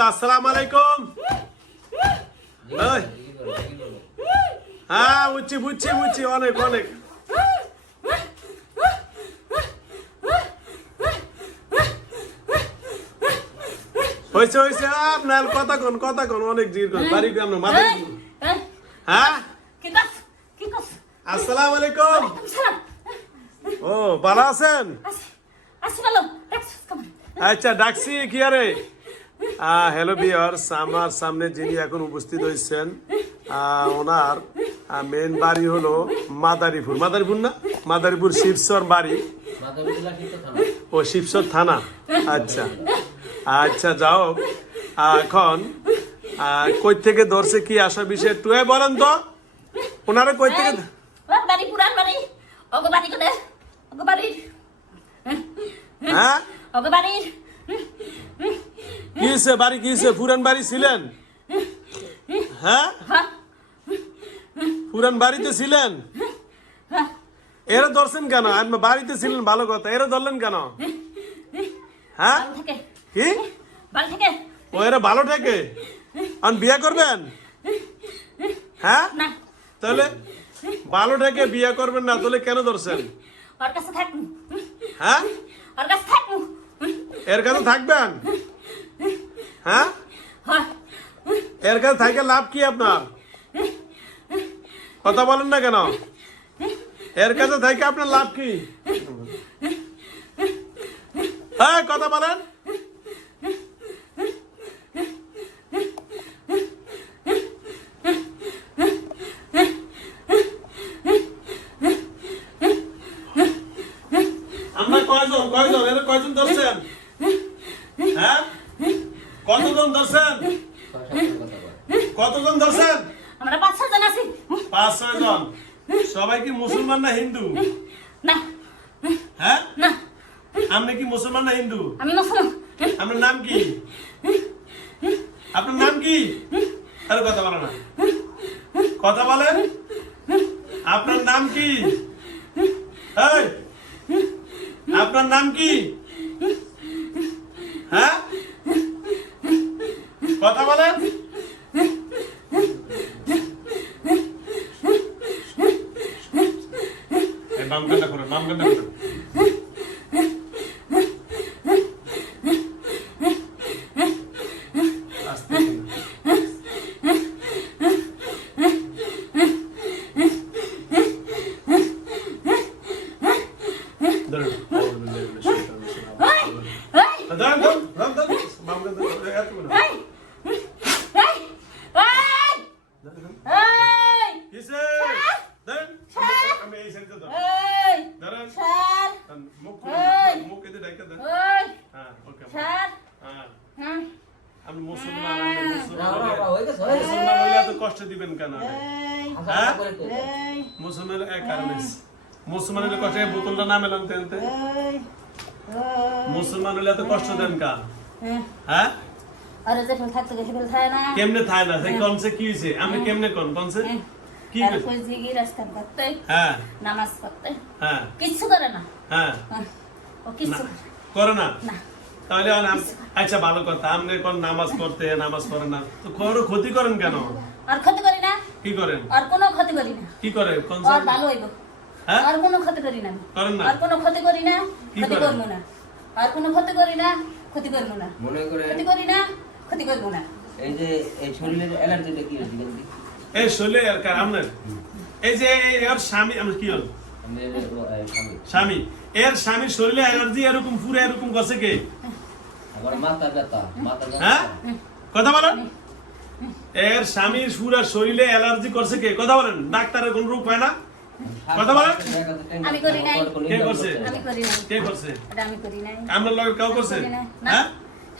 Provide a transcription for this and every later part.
আসসালামু আলাইকুম। হ্যাঁ বুঝছি বুঝছি বুঝছি অনেক অনেক। হয়েছে হয়েছে আপনার কথা কোন কথা কোন অনেক জির কোন বাড়ি গ্রাম মাথায় হ্যাঁ? আসসালামু আলাইকুম। ও ভালো আছেন? আচ্ছা ডাকছি কি আরে? হ্যালো বিয়ার্স আমার সামনে যিনি এখন উপস্থিত হয়েছেন ওনার মেন বাড়ি হলো মাদারীপুর। মাদারীপুর না? মাদারীপুর শিবসর বাড়ি। ও শিবসর থানা। আচ্ছা। আচ্ছা যাও এখন কই থেকে ধরছে কি আসা বিষয় তুই বলেন তো। ওনারা কই থেকে। হ্যাঁ? বাড়ির। বাড়ি কি হয়েছে পুরান বাড়ি ছিলেন? হ্যাঁ? পুরান বাড়িতে ছিলেন। এরা ধরছেন কেন? আপনি বাড়িতে ছিলেন ভালো কথা। এরা ধরলেন কেন? হ্যাঁ? কি? ও এরা ভালো থাকে আর বিয়ে করবেন? হ্যাঁ? তাহলে ভালো থেকে বিয়ে করবেন না তাহলে কেন ধরছেন? ওর কাছে থাকব। হ্যাঁ? ওর কাছে থাকব। এর কাছে থাকবেন? হ্যাঁ? এর কাছে থাকে লাভ কি আপনার? কথা বলেন না কেন? এর কাছে থাকে আপনার লাভ কি? হ্যাঁ কথা বলেন। আমরা কয়জন? কয়জন? এর কয়জন ধরছেন হ্যাঁ কতজন ধরছেন কতজন ধরছেন? আমরা পাঁচ ছজন আছি। পাঁচ ছয় জন সবাই কি মুসলমান না হিন্দু? না। হ্যাঁ? না। আপনি কি মুসলমান না হিন্দু? আমি মুসলমান। আপনার নাম কি? আপনার নাম কি? আরে কথা বলে না। কথা বলেন। আপনার নাম কি? এই, আপনার নাম কি? হ্যাঁ? কথা বলেন। এই বাম কান্না করুন বাম কান্না করুন আস্তে করে। ধরুন। এই, এই, ধরুন, ধরুন, ধরুন, ধরুন। বাম কান্না করুন। এই, এত করে। এই, এই, এই, ধরুন। এই, কিসে? ধরুন। আমি এই সাইডে ধরুন। এই, ধরুন। স্যার, মুখ এই। মুখ এতে ঢাকা দেন। এই, হ্যাঁ, okay, স্যার, হ্যাঁ। হুম, আপনি মুসলমান, আপনি মুসলমান না, না, হলে- না, হয়ে গেছে, হয়ে গেছে। মুসলমান হলে এত কষ্ট দিবেন কেন হ্যাঁ? এই, এক কারণে মুসলমান হলে কষ্ট বোতলটা তেনতে মুসলমান হলে এত কষ্ট দেন কা হ্যাঁ। হ্যাঁ? না। কেমনে থায় না? সেই কনসে কি হইছে? আমি কেমনে কোন? কনসে? হ্যাঁ। কি হ্যাঁ। নামাজ পড়তে হ্যাঁ। কিচ্ছু করে না। হ্যাঁ। হ্যাঁ, ও করে না? না। তাহলে আর আচ্ছা ভালো কথা আপনি কোন নামাজ পড়তে নামাজ পড়েন না তো খবর ক্ষতি করেন কেন আর ক্ষতি করি না কি করেন আর কোনো ক্ষতি করি না কি করে কোন আর ভালো হইব হ্যাঁ আর কোনো ক্ষতি করি না। করেন না আর কোনো ক্ষতি করি না কি ক্ষতি? করব না আর কোনো ক্ষতি করি না ক্ষতি করব না মনে করে ক্ষতি করি না ক্ষতি করব না এই যে এই শরীরের অ্যালার্জিটা কি বলতে এই শৈলে আর কার আপনার এই যে এর স্বামী আমার কি হল স্বামী এর স্বামীর শরীরে অ্যালার্জি এরকম পুরো এরকম গছে কে মাথা ব্যথা হ্যাঁ কথা বলেন এর স্বামীর পুরা শরীরে অ্যালার্জি করছে কে কথা বলেন ডাক্তারের কোন রোগ হয় না কথা বলেন? আমি করি নাই। কে করছে? আমি করি নাই কে করছে এটা আমি করি নাই আপনার লগে কেউ করছে করি নাই। না হ্যাঁ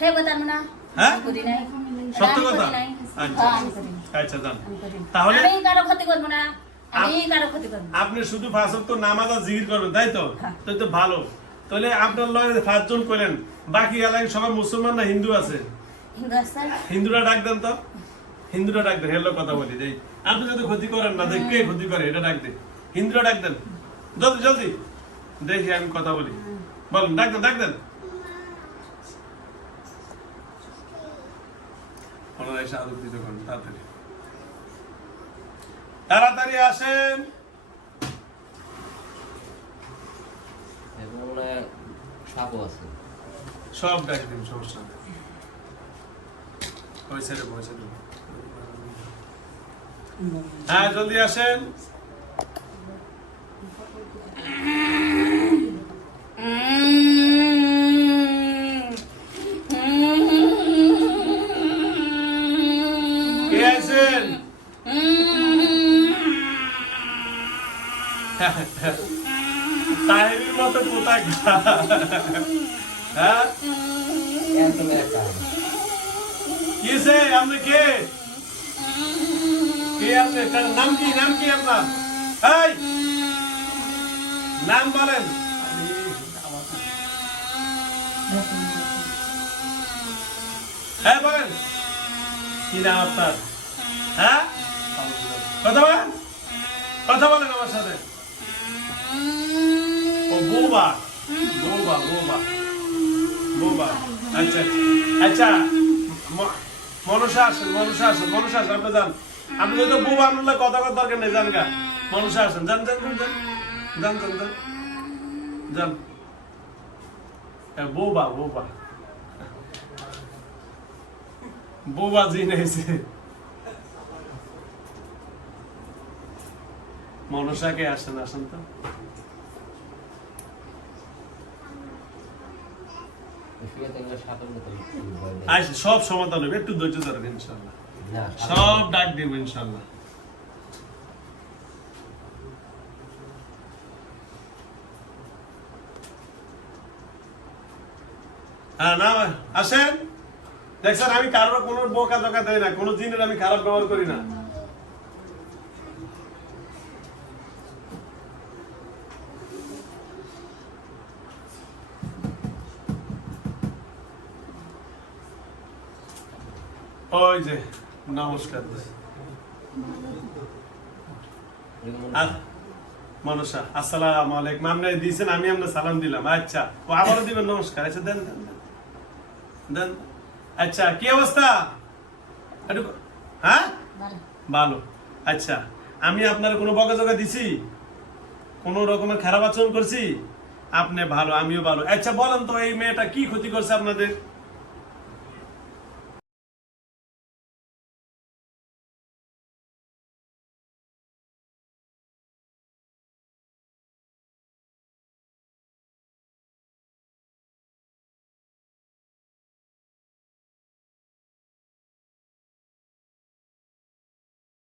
হে বলতাম না হ্যাঁ? করি নাই সত্য কথা? আচ্ছা। হ্যাঁ। আচ্ছা। তাহলে? আমি কারও ক্ষতি করব না আপনি শুধু ফাঁস তো নামাজ আর জিকির করবেন তাই তো? হ্যাঁ। তাই তো ভালো। তাহলে আপনার লগে পাঁচজন করেন। বাকি এলাকায় সবাই মুসলমান না হিন্দু আছে? হিন্দুরা ডাক দেন তো। হিন্দুরা ডাক দেন হেলো কথা বলি দেই। আপনি যদি ক্ষতি করেন না দেখ কে ক্ষতি করে এটা ডাক দেন হিন্দুরা ডাক দেন। জলদি জলদি। দেখি আমি কথা বলি। বলেন ডাক দেন ডাক দেন। ওনারা এসে আলোকিত করেন তাড়াতাড়ি। তাড়াতাড়ি আসেন। এবং সাপও আছে। সব ডাক দিন সমস্যা নেই। হ্যাঁ জলদি আসেন। কে আছেন? তাহেরির মতো কোথায় হ্যাঁ? কিসে আপনি কে? কে আপনি? তার নাম কি? নাম কি আপনার? এই! নাম বলেন। হ্যাঁ বলেন। কি নাম আপনার? হ্যাঁ? কথা বলেন। কথা বলেন আমার সাথে। বোবা বোবা বোবা বোবা আচ্ছা আচ্ছা মনসা আসেন মনসা আপনি যান। আপনি যদি বোবা আনলে কথা কথা দরকার নেই, যান গা। মনসা আসেন, যান যান যান যান। যান বোবা বোবা বোবা জিন মনসাকে আসেন আসেন তো। সব সমাধান হবে একটু ধৈর্য ধরেন ইনশাল্লাহ। সব ডাক দেব ইনশাল্লাহ। হ্যাঁ না আসেন। দেখছেন আমি কারোর কোনো বোকা দোকা দেয় না কোনো জিনের আমি খারাপ ব্যবহার করি না। ওই যে নমস্কার মনসা আসসালামু আলাইকুম। আপনি দিয়েছেন আমি আপনার সালাম দিলাম। আচ্ছা ও আবারও দিবেন নমস্কার। আচ্ছা দেন দেন দেন। দেন। আচ্ছা কি অবস্থা? হ্যাঁ? ভালো। আচ্ছা আমি আপনার কোনো বকাঝকা দিছি? কোনো রকমের খারাপ আচরণ করছি? আপনি ভালো আমিও ভালো। আচ্ছা বলেন তো এই মেয়েটা কি ক্ষতি করছে আপনাদের?